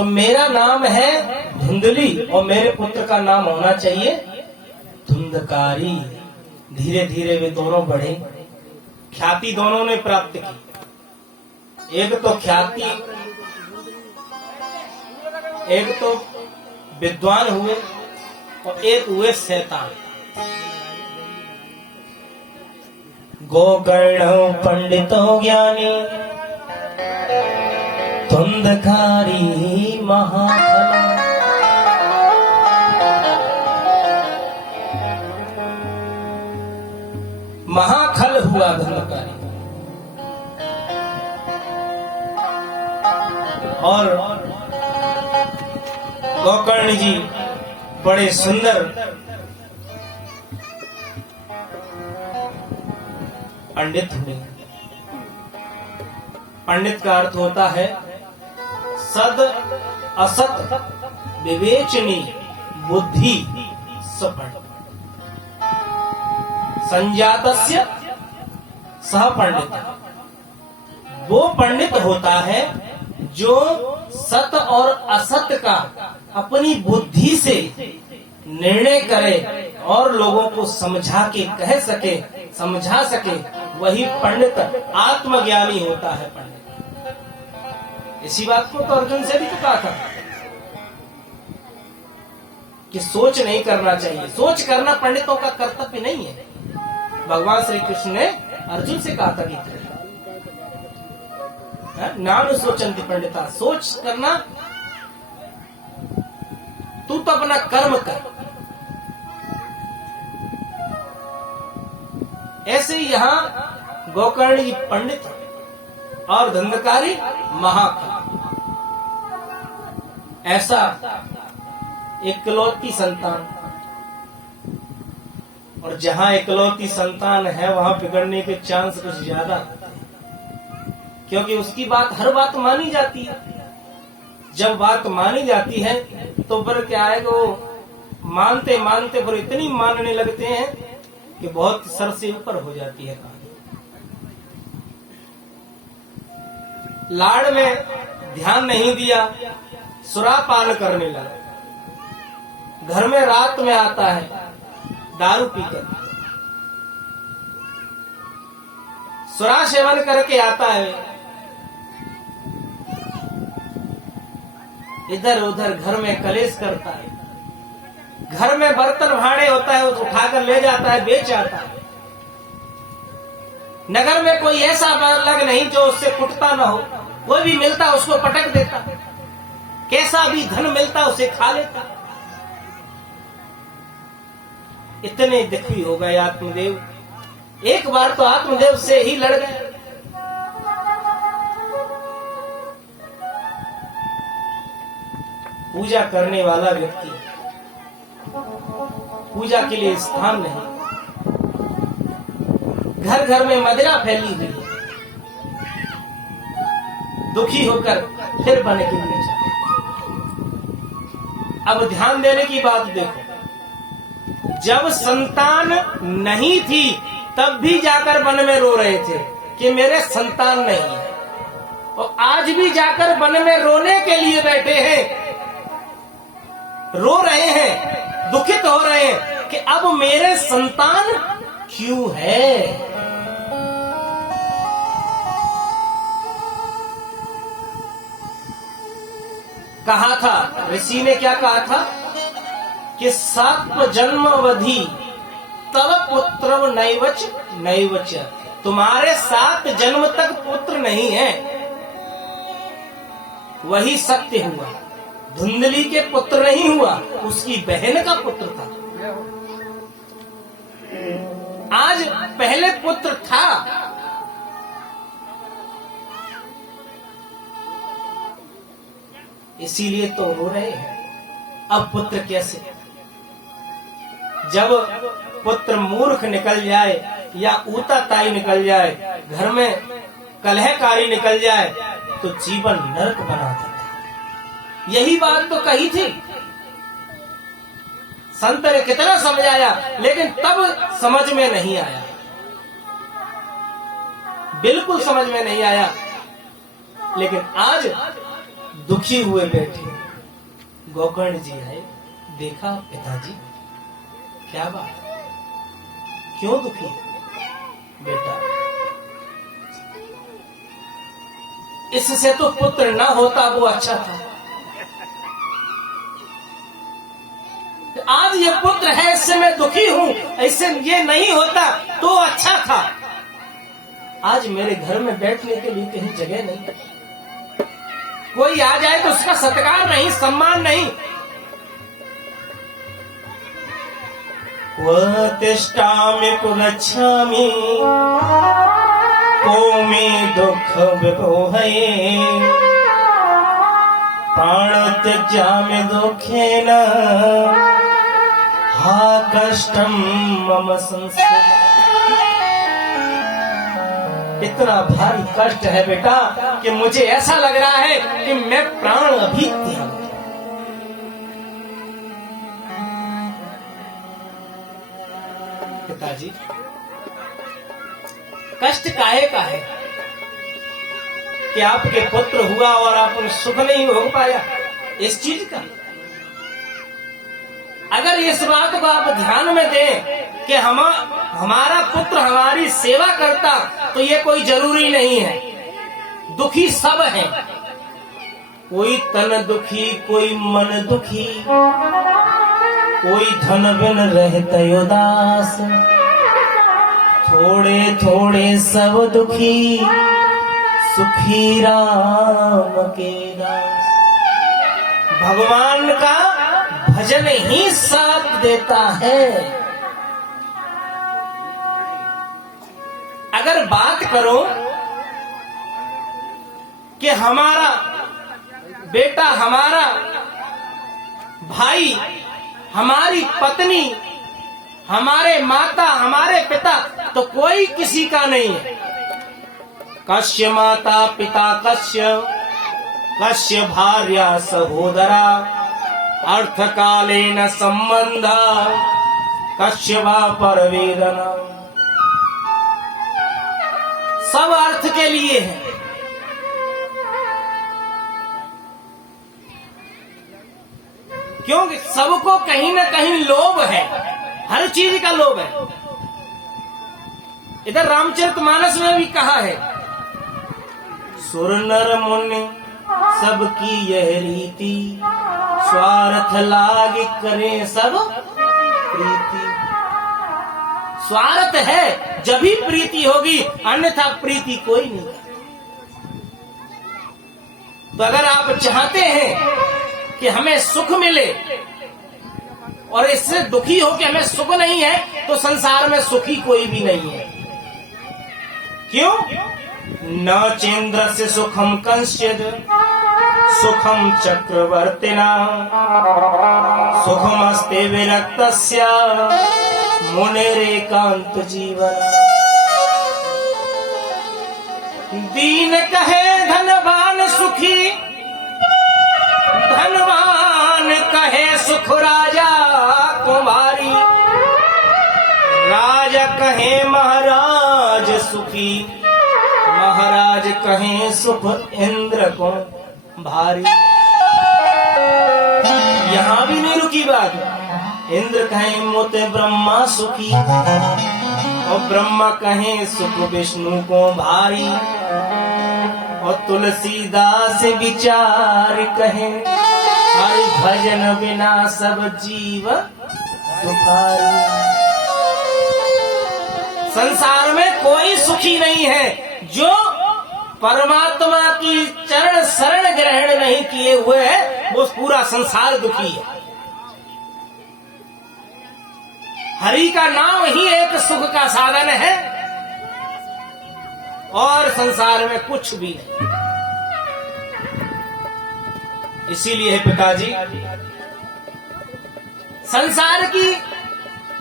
तो मेरा नाम है धुंधली और मेरे पुत्र का नाम होना चाहिए धुंधकारी। धीरे धीरे वे दोनों बढ़े, ख्याति दोनों ने प्राप्त की। एक तो ख्याति, एक तो विद्वान हुए और एक हुए शैतान। गोकर्ण पंडितो ज्ञानी धुंधकारी महाफला। महाखल हुआ धुंधकारी। और गोकर्ण जी बड़े सुंदर पंडित हुए। पंडित का अर्थ होता है सद असत विवेचनी बुद्धि सपंडित। संजातस्य सह पंडित। वो पंडित होता है जो सत और असत का अपनी बुद्धि से निर्णय करे और लोगों को समझा के कह सके, समझा सके। वही पंडित आत्मज्ञानी होता है। पंडित इसी बात को तो अर्जुन से भी तो कहा था कि सोच नहीं करना चाहिए। सोच करना पंडितों का कर्तव्य नहीं है। भगवान श्री कृष्ण ने अर्जुन से कहा था गीता नानु सोचंती पंडिता, सोच करना तू तो अपना कर्म कर। ऐसे ही यहाँ गोकर्ण जी पंडित और धुंधकारी महाखल। ऐसा इकलौती संतान, और जहां इकलौती संतान है वहां बिगड़ने के चांस कुछ ज्यादा, क्योंकि उसकी बात हर बात मानी जाती है। जब बात मानी जाती है तो फिर क्या है, वो मानते मानते फिर इतनी मानने लगते हैं कि बहुत सर से ऊपर हो जाती है कहानी। लाड़ में ध्यान नहीं दिया, सुरापान करने लगा। घर में रात में आता है दारू पीकर, सुरा सेवन करके आता है। इधर उधर घर में कलेश करता है। घर में बर्तन भाड़े होता है उसे उठाकर ले जाता है, बेच आता है। नगर में कोई ऐसा लग नहीं जो उससे कुटता न हो। कोई भी मिलता उसको पटक देता, कैसा भी धन मिलता उसे खा लेता। इतने दुखी हो गए आत्मदेव। एक बार तो आत्मदेव से ही लड़ गए। पूजा करने वाला व्यक्ति, पूजा के लिए स्थान नहीं, घर घर में मदिरा फैली हुई है। दुखी होकर फिर बन के लिए चले। अब ध्यान देने की बात देखो, जब संतान नहीं थी तब भी जाकर वन में रो रहे थे कि मेरे संतान नहीं है, और आज भी जाकर वन में रोने के लिए बैठे हैं। रो रहे हैं, दुखित हो रहे हैं कि अब मेरे संतान क्यों है। कहा था ऋषि ने, क्या कहा था कि 7 जन्म अवधि तब पुत्र नैवच नैवच। तुम्हारे 7 जन्म तक पुत्र नहीं है। वही सत्य हुआ। धुंधली के पुत्र नहीं हुआ, उसकी बहन का पुत्र था। आज पहले पुत्र था, इसीलिए तो रो रहे हैं। अब पुत्र कैसे? जब पुत्र मूर्ख निकल जाए या ऊताताई निकल जाए, घर में कलहकारी निकल जाए, तो जीवन नरक बना देता। यही बात तो कही थी। संत ने कितना समझाया, लेकिन तब समझ में नहीं आया, बिल्कुल समझ में नहीं आया। लेकिन आज दुखी हुए बैठे। गोकर्ण जी आए, देखा पिताजी क्या बात, क्यों दुखी बेटा? इससे तो पुत्र ना होता वो अच्छा था। आज ये पुत्र है, इससे मैं दुखी हूं, इससे ये नहीं होता तो अच्छा था। आज मेरे घर में बैठने के लिए कहीं जगह नहीं, कोई आ जाए तो उसका सत्कार नहीं, सम्मान नहीं। क्व तिष्ठामि कुरच्छामि को मे दुःख विपोहये, प्राण त्यज्यामि दुःखेन हा कष्टम मम संस्कृत। इतना भारी कष्ट है बेटा कि मुझे ऐसा लग रहा है कि मैं प्राण अभी त्याग। पिताजी कष्ट काहे का है कि आपके पुत्र हुआ और आप सुख नहीं हो पाया इस चीज का? अगर इस बात को आप ध्यान में दें कि हमारा पुत्र हमारी सेवा करता तो ये कोई जरूरी नहीं है। दुखी सब हैं, कोई तन दुखी, कोई मन दुखी, कोई धन बिन रहते उदास, थोड़े थोड़े सब दुखी, सुखी राम के दास। भगवान का भजन ही साथ देता है। अगर बात करो कि हमारा बेटा, हमारा भाई, हमारी पत्नी, हमारे माता, हमारे पिता, तो कोई किसी का नहीं है। कस्य माता पिता कस्य, कस्य भार्या सहोदरा, अर्थकालेन संबंध कस्य वा परवेदना। सब अर्थ के लिए है। क्योंकि सबको कहीं ना कहीं लोभ है, हर चीज का लोभ है। इधर रामचरितमानस में भी कहा है, सुर नर मुनि सबकी यह रीति, स्वार्थ लाग करे सब प्रीति। स्वार्थ है जब ही प्रीति होगी, अन्यथा प्रीति कोई नहीं। तो अगर आप चाहते हैं कि हमें सुख मिले और इससे दुखी हो कि हमें सुख नहीं है, तो संसार में सुखी कोई भी नहीं है। क्यों? न चेन्द्र से सुखम कंश्चिद, सुखम चक्रवर्तिना, सुखमस्ते विरक्तस्य मुनिरेकांत जीवन। दीन कहे धनवान सुखी, धनवान कहे सुख राजा कुमारी, राजा कहे महाराज सुखी, महाराज कहे सुख इंद्र को भारी। यहाँ भी नहीं रुकी बात। इंद्र कहे मोते ब्रह्मा सुखी, और ब्रह्मा कहे सुख विष्णु को भारी, और तुलसीदास विचार कहे हरि भजन बिना सब जीव दुखारी। संसार में कोई सुखी नहीं है जो परमात्मा की चरण शरण ग्रहण नहीं किए हुए है, वो पूरा संसार दुखी है। हरि का नाम ही एक सुख का साधन है और संसार में कुछ भी नहीं। इसीलिए पिताजी, संसार की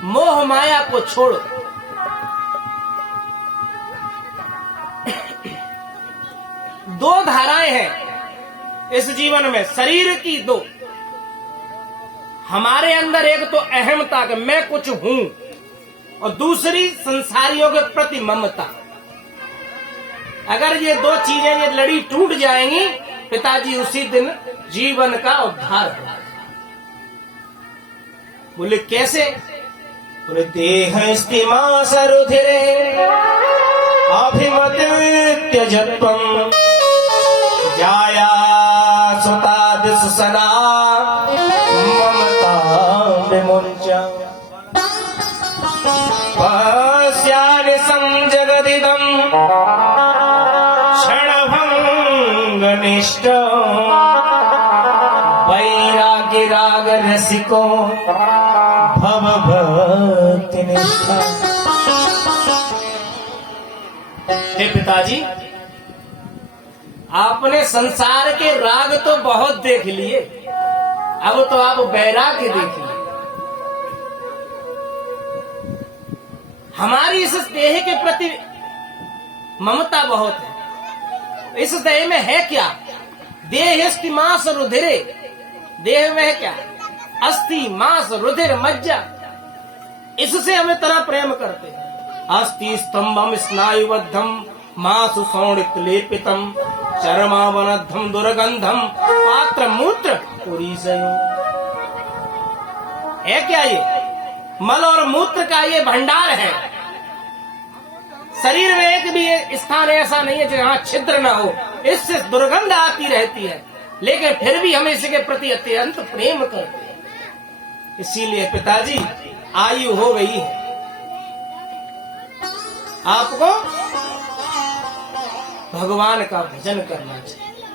मोह माया को छोड़ो। दो धाराएं हैं इस जीवन में, शरीर की दो। हमारे अंदर एक तो अहमता कि मैं कुछ हूं, और दूसरी संसारियों के प्रति ममता। अगर ये दो चीजें ये लड़ी टूट जाएंगी पिताजी उसी दिन जीवन का उद्धार हो। बोले कैसे? बोले देह स्तिमा सरुधिरे अभिमत त्यजत्वं जाया सुतादिश सदा ममता विमुञ्च पश्यानि संजगदिदं क्षणभङ्गनिष्ठ वैराग्य राग रसिको भवभक्तिनिष्ठ। हे पिताजी, आपने संसार के राग तो बहुत देख लिए, अब तो आप वैराग्य देखिए। हमारी इस देह के प्रति ममता बहुत है। इस देह में है क्या? देह अस्थि मांस रुधिरे, देह में है क्या? अस्थि मांस रुधिर मज्जा, इससे हम इतना प्रेम करते हैं। अस्थि स्तंभम स्नायुबद्धम मासु सौणित लेपितम चरमावनद्धम दुर्गंधम पात्र मूत्र पुरीसयो। है क्या ये? मल और मूत्र का ये भंडार है। शरीर में एक भी स्थान ऐसा नहीं है जहां छिद्र न हो, इससे दुर्गंध आती रहती है, लेकिन फिर भी हम इसके प्रति अत्यंत प्रेम करते हैं। इसीलिए पिताजी आयु हो गई है, आपको भगवान का भजन करना चाहिए।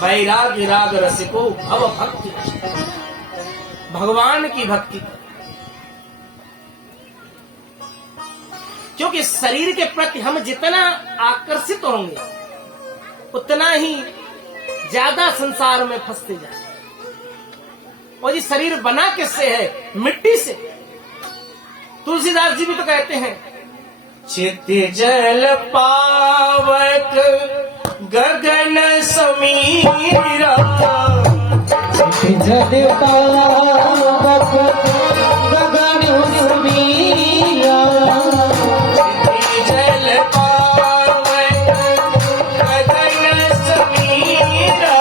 वैराग्य राग रसिको भव भक्ति, भगवान की भक्ति। क्योंकि शरीर के प्रति हम जितना आकर्षित होंगे उतना ही ज्यादा संसार में फंसते जाएंगे। और ये शरीर बना किससे है? मिट्टी से। तुलसीदास जी भी तो कहते हैं, चित जल पावक गगन समीरा, चित जल पावक गगन समीरा, चित जल पावक गगन समीरा,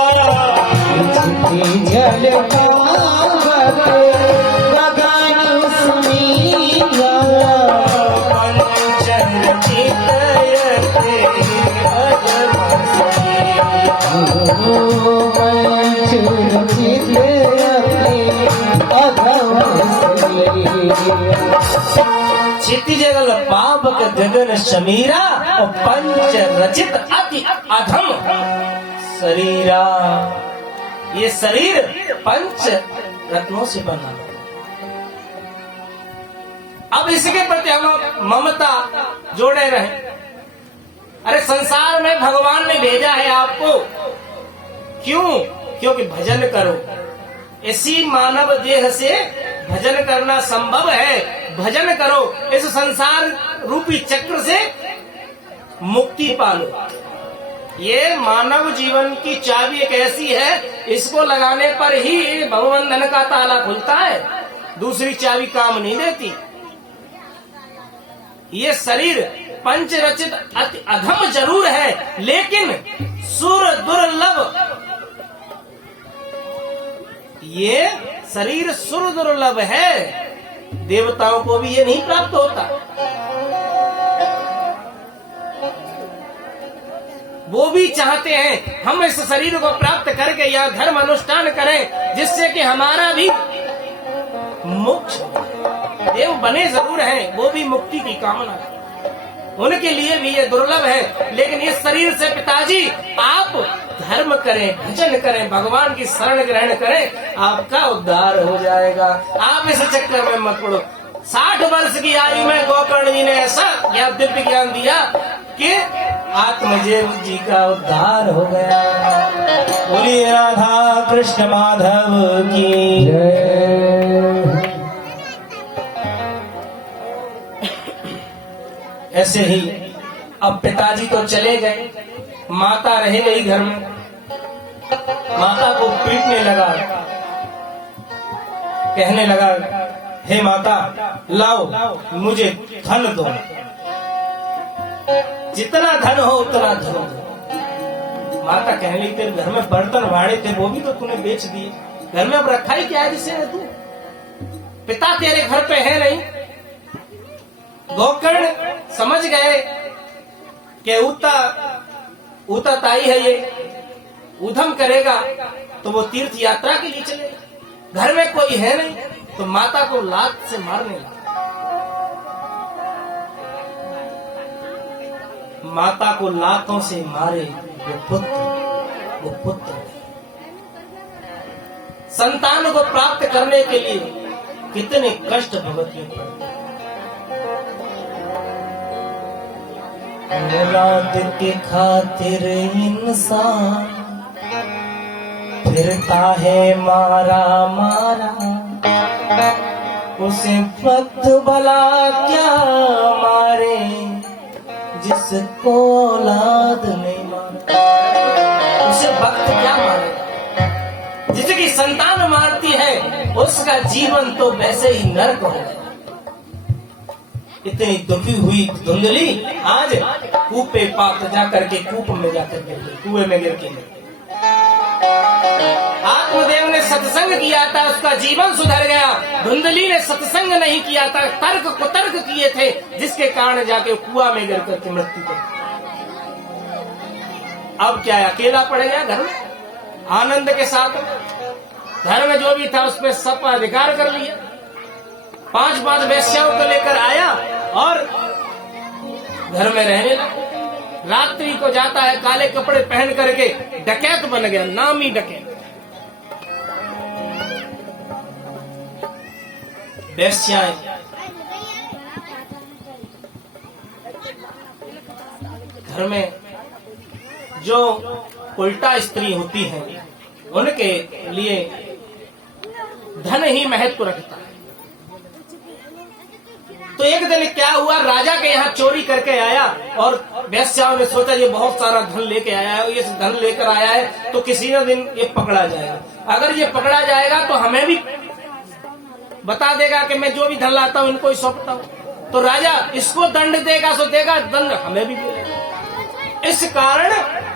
चित जल पावक गगन समीरा, चिति जगल पावक गगन समीरा और पंच रचित अति अधम शरीरा। ये शरीर पंच रत्नों से बना। अब इसके प्रति हम ममता जोड़े रहे। अरे संसार में भगवान ने भेजा है आपको, क्यों? क्योंकि भजन करो। इसी मानव देह से भजन करना संभव है। भजन करो, इस संसार रूपी चक्र से मुक्ति पालो। ये मानव जीवन की चाबी एक ऐसी है, इसको लगाने पर ही भवबंधन का ताला खुलता है, दूसरी चाबी काम नहीं देती। ये शरीर पंच रचित अति अधम जरूर है, लेकिन सुर दुर्लभ। ये शरीर सुर दुर्लभ है, देवताओं को भी ये नहीं प्राप्त होता। वो भी चाहते हैं हम इस शरीर को प्राप्त करके यहाँ धर्म अनुष्ठान करें, जिससे कि हमारा भी मोक्ष। देव बने जरूर हैं, वो भी मुक्ति की कामना है, उनके लिए भी ये दुर्लभ है। लेकिन इस शरीर से पिताजी आप धर्म करें, भजन करें, भगवान की शरण ग्रहण करें, आपका उद्धार हो जाएगा। आप इस चक्कर में मत पड़ो। 60 वर्ष की आयु में गोकर्ण जी ने ऐसा दिव्य ज्ञान दिया कि आत्मदेव जी का उद्धार हो गया। बोलिए राधा कृष्ण माधव की जय। ऐसे ही अब पिताजी तो चले गए, माता रह गई घर में। माता को पीटने लगा, कहने लगा, हे माता लाओ मुझे धन दो, जितना धन हो उतना धन दो। माता कहने लगी तेरे घर में बर्तन वाड़े थे वो भी तो तूने बेच दिए, घर में अब रखा ही क्या है जिसे तू, पिता तेरे घर पे है नहीं। गोकर्ण समझ गए कि ऊता ताई है ये, उधम करेगा तो वो तीर्थ यात्रा के लिए चलेगा, घर में कोई है नहीं, तो माता को लात से मारने लगा। माता को लातों से मारे वो पुत्र संतान को प्राप्त करने के लिए कितने कष्ट भुगतने पड़ते। औलाद के खातिर इंसान फिरता है मारा मारा, उसे वक्त भला क्या मारे जिसको औलाद नहीं मारा, उसे वक्त क्या मारेगा, जिसकी संतान मारती है उसका जीवन तो वैसे ही नरक हो गया। इतनी दुखी हुई धुंधली आज कूपे पाप जाकर के कूप में जाकर के कुएं में गिर के आत्मदेव ने सत्संग किया था, उसका जीवन सुधर गया। धुंधली ने सत्संग नहीं किया था, तर्क कुतर्क किए थे, जिसके कारण जाके कुआं में गिर करके मृत्यु हो। अब क्या है, अकेला पड़ गया घर में, आनंद के साथ घर में जो भी था उस पर सब अधिकार कर लिया। 5 वेश्याओं को लेकर आया और घर में रहने लगा। रात्रि को जाता है काले कपड़े पहन करके, डकैत बन गया, नामी डकैत। वेश्याएं घर में जो उल्टा स्त्री होती हैं उनके लिए धन ही महत्व रखता है। तो एक दिन क्या हुआ, राजा के यहाँ चोरी करके आया और वेश्याओं ने सोचा ये बहुत सारा धन लेके आया है, ये धन लेकर आया है तो किसी न दिन ये पकड़ा जाएगा। अगर ये पकड़ा जाएगा तो हमें भी बता देगा कि मैं जो भी धन लाता हूँ इनको ही सौंपता हूँ, तो राजा इसको दंड देगा, सो देगा दंड हमें भी देगा। इस कारण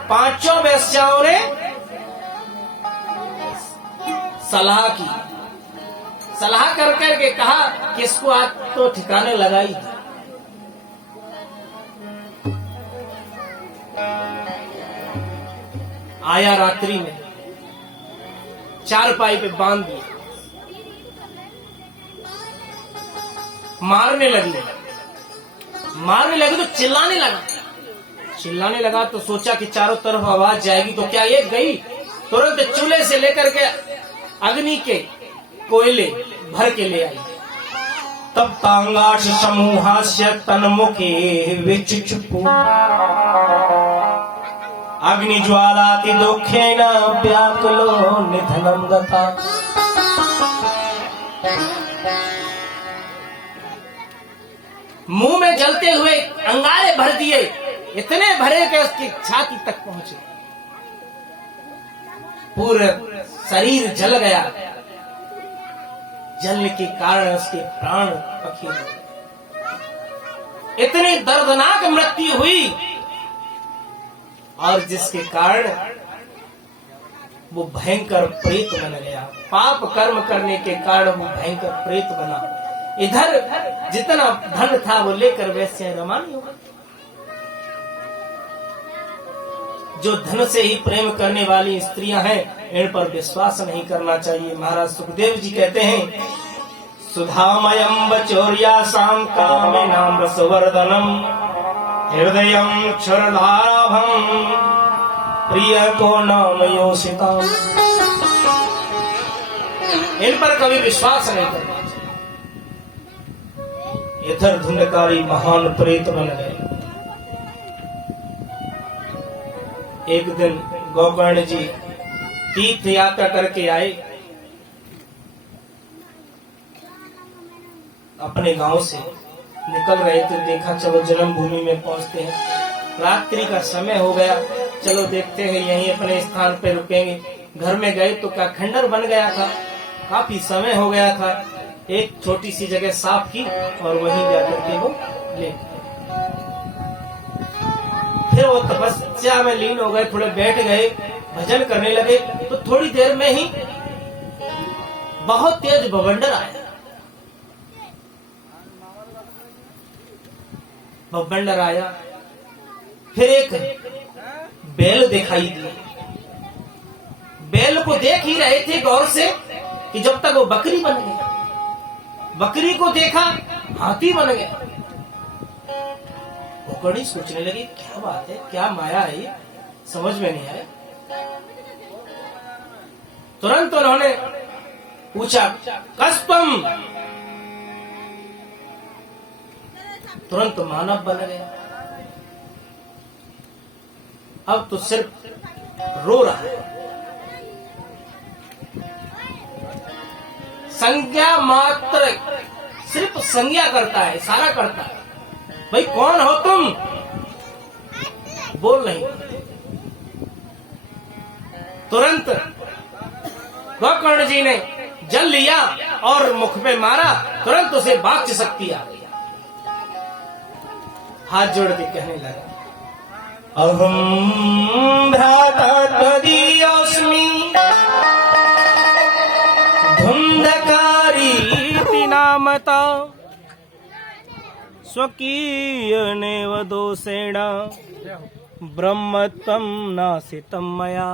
5 वेश्याओं ने सलाह की, सलाह कर करके कहा कि इसको आज तो ठिकाने लगाई। आया रात्रि में चारपाई पे बांध दिया, मारने लगी तो चिल्लाने लगा तो सोचा कि चारों तरफ आवाज जाएगी तो क्या ये गई, तुरंत चूल्हे से लेकर के अग्नि के कोयले भर के ले आई। तब तांगाश समूहास्य तन्मुखे विचुचुपु अग्नि ज्वालाति दुखेन व्याकुलो निधनं गता। मुंह में जलते हुए अंगारे भर दिए, इतने भरे कि उसकी छाती तक पहुंचे, पूरा शरीर जल गया। जलने के कारण उसके प्राण पखेरु गए। इतनी दर्दनाक मृत्यु हुई और जिसके कारण वो भयंकर प्रेत बन गया। पाप कर्म करने के कारण वो भयंकर प्रेत बना। इधर जितना धन था वो लेकर वैसे रवानी हो गए। जो धन से ही प्रेम करने वाली स्त्रियां हैं इन पर विश्वास नहीं करना चाहिए। महाराज सुखदेव जी कहते हैं, सुधामयम बचौर्यासाम कामिनाम रसवर्धनम हृदयम क्षुरधाराभम प्रिय को नाम योषिता। इन पर कभी विश्वास नहीं करना चाहिए। इधर धुंधकारी महान प्रेत बन गए। एक दिन गोकर्ण जी तीर्थ यात्रा करके आए, अपने गांव से निकल रहे थे, देखा चलो जन्मभूमि में पहुंचते हैं। रात्रि का समय हो गया, चलो देखते हैं यहीं अपने स्थान पे रुकेंगे। घर में गए तो क्या खंडर बन गया था, काफी समय हो गया था। एक छोटी सी जगह साफ की और वहीं जाकर के वो ले फिर वो तपस्या में लीन हो गए, थोड़े बैठ गए, भजन करने लगे। तो थोड़ी देर में ही बहुत तेज बवंडर आया। बवंडर आया, फिर एक बैल दिखाई दी। बैल को देख ही रहे थे गौर से कि जब तक वो बकरी बन गया, बकरी को देखा हाथी बन गया। कुकड़ी सोचने लगी क्या बात है, क्या माया है, समझ में नहीं आया। तुरंत उन्होंने पूछा कस्तम, तुरंत मानव बन गया। अब तो सिर्फ रो रहा है, संज्ञा मात्र, सिर्फ संज्ञा करता है, इशारा करता है, भाई कौन हो तुम, बोल नहीं। तुरंत गोकर्ण जी ने जल लिया और मुख पे मारा, तुरंत उसे वाक्य शक्ति आ गई। हाथ जोड़ के कहने लगा अहम भ्राता त्वदीयोऽस्मि धुंधकारी नामता स्वकीयनेव दोषेण ब्रह्मत्वं नाशितं मया।